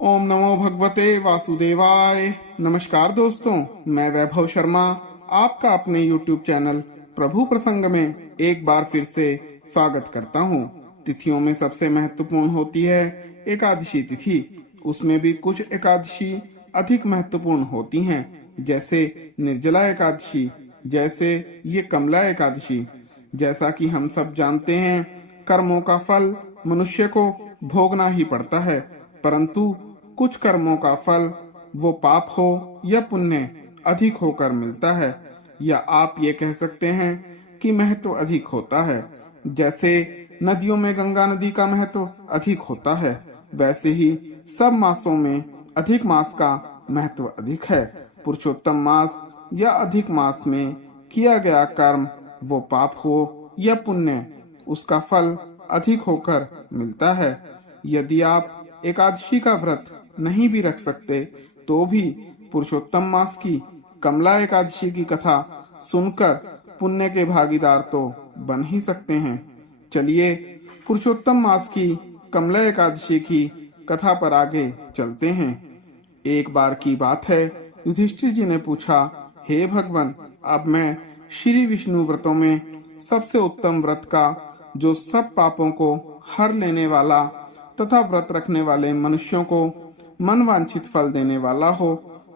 ओम नमो भगवते वासुदेवाय। नमस्कार दोस्तों, मैं वैभव शर्मा आपका अपने YouTube चैनल प्रभु प्रसंग में एक बार फिर से स्वागत करता हूँ। तिथियों में सबसे महत्वपूर्ण होती है एकादशी तिथि। उसमें भी कुछ एकादशी अधिक महत्वपूर्ण होती हैं, जैसे निर्जला एकादशी, जैसे ये कमला एकादशी। जैसा कि हम सब जानते हैं, कर्मों का फल मनुष्य को भोगना ही पड़ता है, परंतु कुछ कर्मों का फल, वो पाप हो या पुण्य, अधिक होकर मिलता है, या आप ये कह सकते हैं कि महत्व अधिक होता है। जैसे नदियों में गंगा नदी का महत्व अधिक होता है, वैसे ही सब मासों में अधिक मास का महत्व अधिक है। पुरुषोत्तम मास या अधिक मास में किया गया कर्म, वो पाप हो या पुण्य, उसका फल अधिक होकर मिलता है। यदि आप एकादशी का व्रत नहीं भी रख सकते तो भी पुरुषोत्तम मास की कमला एकादशी की कथा सुनकर पुण्य के भागीदार तो बन ही सकते हैं। चलिए पुरुषोत्तम मास की कमला एकादशी की कथा पर आगे चलते हैं। एक बार की बात है, युधिष्ठिर जी ने पूछा, हे भगवान, अब मैं श्री विष्णु व्रतों में सबसे उत्तम व्रत का, जो सब पापों को हर लेने वाला तथा व्रत रखने वाले मनुष्यों को मन वांछित फल देने वाला हो,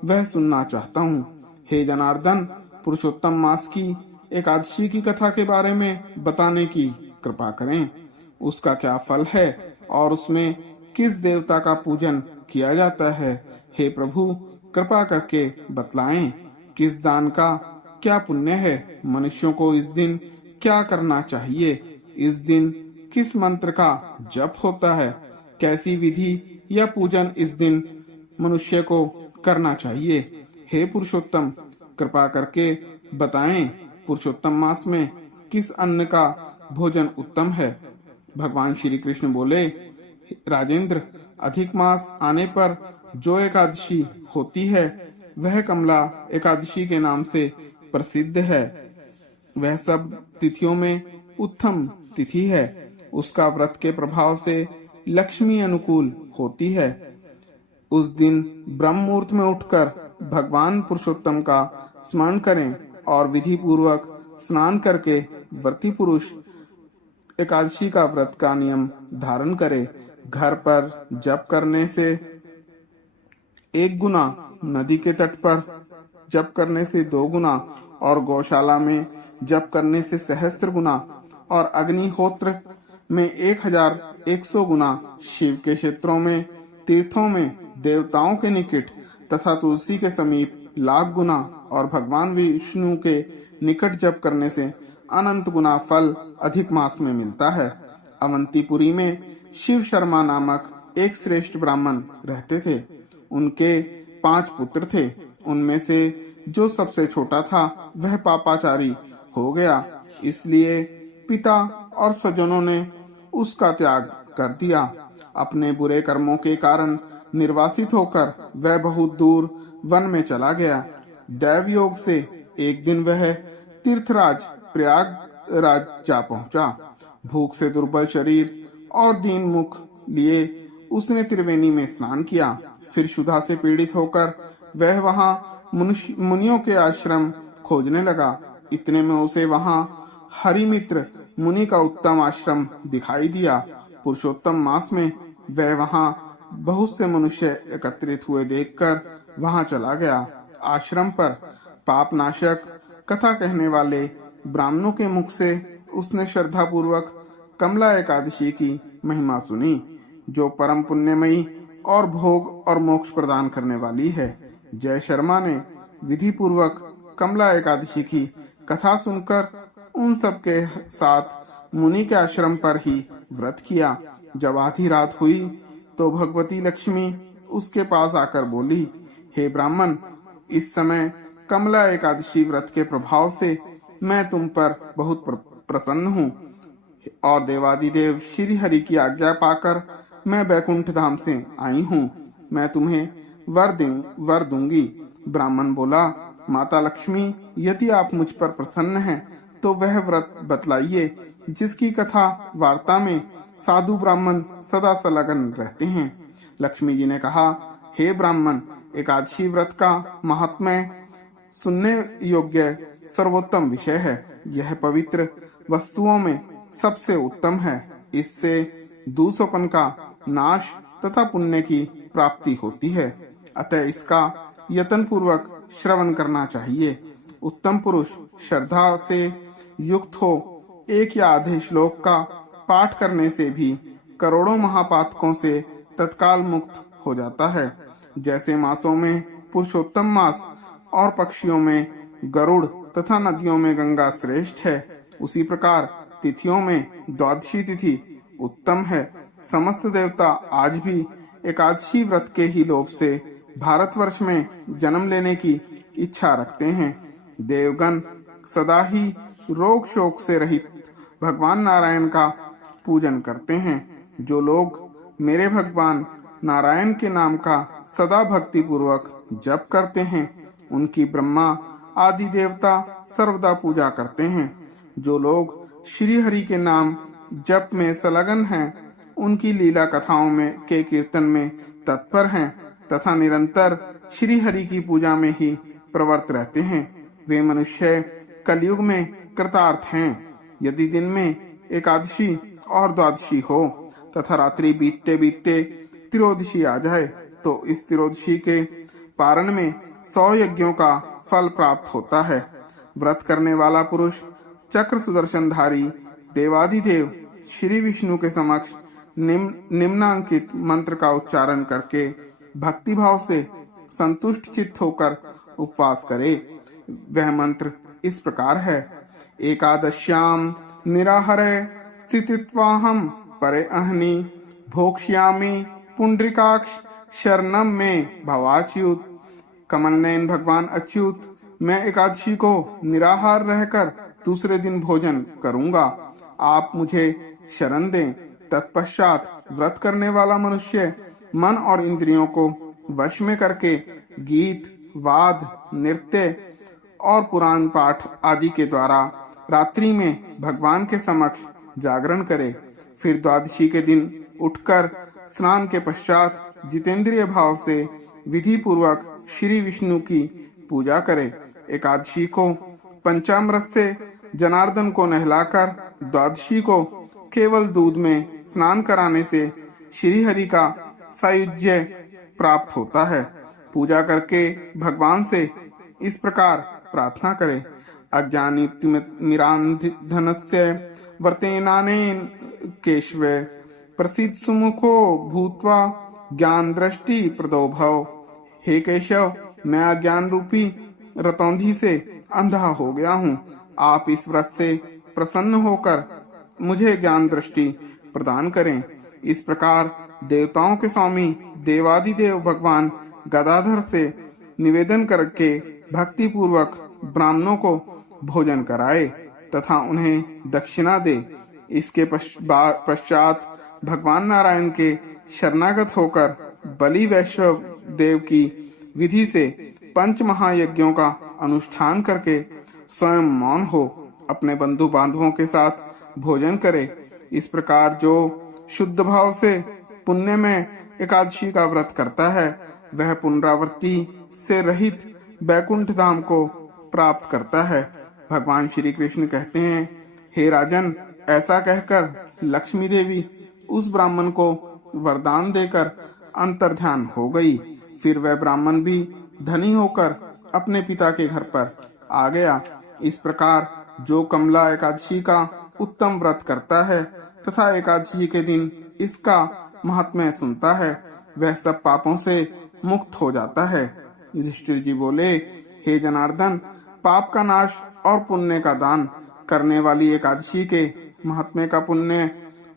वह सुनना चाहता हूँ। हे जनार्दन, पुरुषोत्तम मास की एकादशी की कथा के बारे में बताने की कृपा करें। उसका क्या फल है और उसमें किस देवता का पूजन किया जाता है? हे प्रभु, कृपा करके बतलाएं। किस दान का क्या पुण्य है? मनुष्यों को इस दिन क्या करना चाहिए? इस दिन किस मंत्र का जप होता है? कैसी विधि या पूजन इस दिन मनुष्य को करना चाहिए? हे पुरुषोत्तम, कृपा करके बताएं, पुरुषोत्तम मास में किस अन्न का भोजन उत्तम है? भगवान श्री कृष्ण बोले, राजेंद्र, अधिक मास आने पर जो एकादशी होती है वह कमला एकादशी के नाम से प्रसिद्ध है। वह सब तिथियों में उत्तम तिथि है। उसका व्रत के प्रभाव से लक्ष्मी अनुकूल होती है। उस दिन ब्रह्म मुहूर्त में उठकर भगवान पुरुषोत्तम का स्मरण करें और विधि पूर्वक स्नान करके व्रती पुरुष एकादशी का व्रत का नियम धारण करे। घर पर जप करने से 1 गुना, नदी के तट पर जप करने से 2 गुना, और गौशाला में जप करने से सहस्त्र गुना, और अग्निहोत्र में 1100 गुना, शिव के क्षेत्रों में, तीर्थों में, देवताओं के निकट तथा तुलसी के समीप 1,00,000 गुना, और भगवान विष्णु के निकट जप करने से अनंत गुना फल अधिक मास में मिलता है। अवंतीपुरी में शिव शर्मा नामक एक श्रेष्ठ ब्राह्मण रहते थे। उनके 5 पुत्र थे। उनमें से जो सबसे छोटा था वह पापाचारी हो गया, इसलिए पिता और स्वजनों ने उसका त्याग कर दिया। अपने बुरे कर्मों के कारण निर्वासित होकर वह बहुत दूर वन में चला गया। दैव योग से एक दिन वह तीर्थराज प्रयागराज जा पहुंचा। भूख से दुर्बल शरीर और दीन मुख लिए उसने त्रिवेणी में स्नान किया। फिर क्षुधा से पीड़ित होकर वह वहां मुनियों के आश्रम खोजने लगा। इतने में उसे वहां हरिमित्र मुनि का उत्तम आश्रम दिखाई दिया। पुरुषोत्तम मास में वह वहां बहुत से मनुष्य एकत्रित हुए देखकर वहां चला गया। आश्रम पर पाप नाशक कथा कहने वाले ब्राह्मणों के मुख से उसने श्रद्धा पूर्वक कमला एकादशी की महिमा सुनी, जो परम पुण्यमयी और भोग और मोक्ष प्रदान करने वाली है। जय शर्मा ने विधि पूर्वक कमला एकादशी की कथा सुनकर उन सब के साथ मुनि के आश्रम पर ही व्रत किया। जब आधी रात हुई तो भगवती लक्ष्मी उसके पास आकर बोली, हे ब्राह्मण, इस समय कमला एकादशी व्रत के प्रभाव से मैं तुम पर बहुत प्रसन्न हूँ, और देवादिदेव श्री हरि की आज्ञा पाकर मैं बैकुंठ धाम से आई हूँ। मैं तुम्हें वर दूंगी। ब्राह्मण बोला, माता लक्ष्मी, यदि आप मुझ पर प्रसन्न हैं तो वह व्रत बतलाइए जिसकी कथा वार्ता में साधु ब्राह्मण सदा संलग्न रहते हैं। लक्ष्मी जी ने कहा, हे ब्राह्मण, एकादशी व्रत का महात्म्य सुनने योग्य सर्वोत्तम विषय है। यह पवित्र वस्तुओं में सबसे उत्तम है। इससे दूसरोपन का नाश तथा पुण्य की प्राप्ति होती है। अतः इसका यत्न पूर्वक श्रवण करना चाहिए। उत्तम पुरुष श्रद्धा से युक्त हो एक या आधे श्लोक का पाठ करने से भी करोड़ों महापातकों से तत्काल मुक्त हो जाता है। जैसे मासों में पुरुषोत्तम मास और पक्षियों में गरुड़ तथा नदियों में गंगा श्रेष्ठ है, उसी प्रकार तिथियों में द्वादशी तिथि उत्तम है। समस्त देवता आज भी एकादशी व्रत के ही लोभ से भारतवर्ष में जन्म लेने की इच्छा रखते हैं। देवगण सदा ही रोग शोक से रहित भगवान नारायण का पूजन करते हैं। जो लोग मेरे भगवान नारायण के नाम का सदा भक्ति पूर्वक जप करते हैं, उनकी ब्रह्मा आदि देवता सर्वदा पूजा करते हैं। जो लोग श्री हरि के नाम जप में संलग्न हैं, उनकी लीला कथाओं में के कीर्तन में तत्पर हैं तथा निरंतर श्री हरि की पूजा में ही प्रवृत्त रहते हैं, वे मनुष्य कलयुग में कृतार्थ हैं। यदि दिन में एकादशी और द्वादशी हो तथा रात्रि बीतते बीतते त्रियोदशी आ जाए, तो इस त्रियोदशी के पारण में 100 यज्ञों का फल प्राप्त होता है। व्रत करने वाला पुरुष चक्र सुदर्शनधारी देवाधिदेव श्री विष्णु के समक्ष निम्नांकित मंत्र का उच्चारण करके भक्ति भाव से संतुष्ट चित्त होकर उपवास करे। वह मंत्र इस प्रकार है, एकादश्याम निराहरे स्थितित्वाहम परे अहनि भोक्ष्यामि पुंडरीकाक्ष शरणम में भवाच्युत। कमलनयन भगवान अच्युत, मैं एकादशी को निराहार रहकर दूसरे दिन भोजन करूंगा, आप मुझे शरण दें। तत्पश्चात व्रत करने वाला मनुष्य मन और इंद्रियों को वश में करके गीत, वाद, नृत्य और पुराण पाठ आदि के द्वारा रात्रि में भगवान के समक्ष जागरण करे। फिर द्वादशी के दिन उठकर स्नान के पश्चात जितेंद्रिय भाव से विधि पूर्वक श्री विष्णु की पूजा करे। एकादशी को पंचामृत से जनार्दन को नहलाकर द्वादशी को केवल दूध में स्नान कराने से श्री हरि का सायुज्य प्राप्त होता है। पूजा करके भगवान से इस प्रकार प्रार्थना करे, अज्ञानितिमिरान्धनस्य वर्तेनानेन केशव प्रसिद्ध सुमुखो भूत्वा ज्ञान दृष्टि प्रदो भव। हे केशव, मैं अज्ञान रूपी रतौंधी से अंधा हो गया हूँ। आप इस व्रत से प्रसन्न होकर मुझे ज्ञान दृष्टि प्रदान करें। इस प्रकार देवताओं के स्वामी देवादिदेव भगवान गदाधर से निवेदन करके भक्ति पूर्वक ब्राह्मणों को भोजन कराए तथा उन्हें दक्षिणा दे। इसके पश्चात भगवान नारायण के शरणागत होकर बलि वैश्व देव की विधि से 5 महायज्ञों का अनुष्ठान करके स्वयं मौन हो अपने बंधु बांधवों के साथ भोजन करे। इस प्रकार जो शुद्ध भाव से पुण्य में एकादशी का व्रत करता है, वह पुनरावृत्ति से रहित बैकुंठ धाम को प्राप्त करता है। भगवान श्री कृष्ण कहते हैं, हे राजन, ऐसा कहकर लक्ष्मी देवी उस ब्राह्मण को वरदान देकर अंतर्ध्यान हो गई। फिर वह ब्राह्मण भी धनी होकर अपने पिता के घर पर आ गया। इस प्रकार जो कमला एकादशी का उत्तम व्रत करता है तथा एकादशी के दिन इसका महात्म्य सुनता है, वह सब पापों से मुक्त हो जाता है। युधिष्ठिर जी बोले, हे जनार्दन, पाप का नाश और पुण्य का दान करने वाली एकादशी के महात्म्य का पुण्य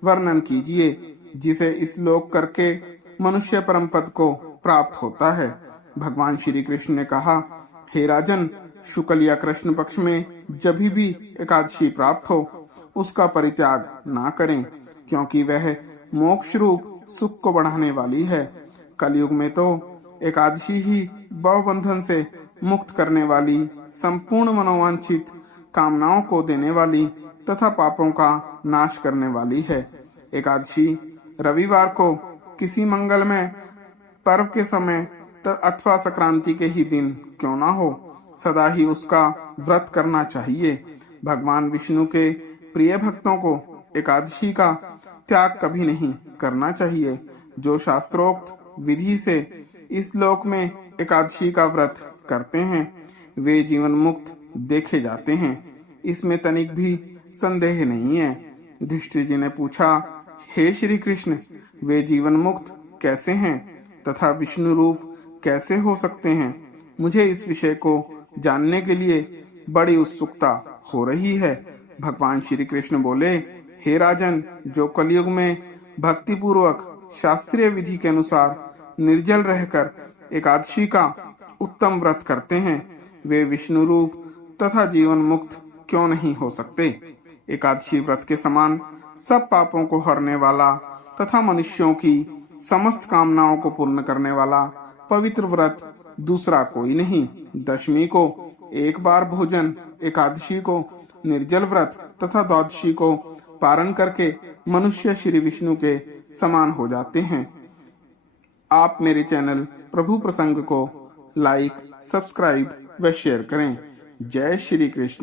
वर्णन कीजिए, जिसे इस लोक करके मनुष्य परम पद को प्राप्त होता है। भगवान श्री कृष्ण ने कहा, हे राजन, शुक्ल या कृष्ण पक्ष में जब भी एकादशी प्राप्त हो, उसका परित्याग ना करें, क्योंकि वह मोक्ष रूप सुख को बढ़ाने वाली है। कलयुग में तो एकादशी ही भवबंधन से मुक्त करने वाली, संपूर्ण मनोवांछित कामनाओं को देने वाली तथा पापों का नाश करने वाली है। एकादशी रविवार को किसी मंगलमय पर्व के समय अथवा संक्रांति के ही दिन क्यों ना हो, सदा ही उसका व्रत करना चाहिए। भगवान विष्णु के प्रिय भक्तों को एकादशी का त्याग कभी नहीं करना चाहिए। जो शास्त्रोक्त विधि से इस लोक में एकादशी का व्रत करते हैं वे जीवन मुक्त देखे जाते हैं, इसमें तनिक भी संदेह नहीं है। युधिष्ठिर जी ने पूछा, हे श्री कृष्ण, वे जीवन मुक्त कैसे हैं तथा विष्णु रूप कैसे हो सकते हैं? मुझे इस विषय को जानने के लिए बड़ी उत्सुकता हो रही है। भगवान श्री कृष्ण बोले, हे राजन, जो कलयुग में भक्ति पूर्वक शास्त्रीय विधि के अनुसार निर्जल रहकर एकादशी का उत्तम व्रत करते हैं वे विष्णु रूप तथा जीवन मुक्त क्यों नहीं हो सकते? एकादशी व्रत के समान सब पापों को हरने वाला तथा मनुष्यों की समस्त कामनाओं को पूर्ण करने वाला पवित्र व्रत दूसरा कोई नहीं। दशमी को एक बार भोजन, एकादशी को निर्जल व्रत तथा द्वादशी को पारण करके मनुष्य श्री विष्णु के समान हो जाते हैं। आप मेरे चैनल प्रभु प्रसंग को लाइक, सब्सक्राइब व शेयर करें। जय श्री कृष्ण।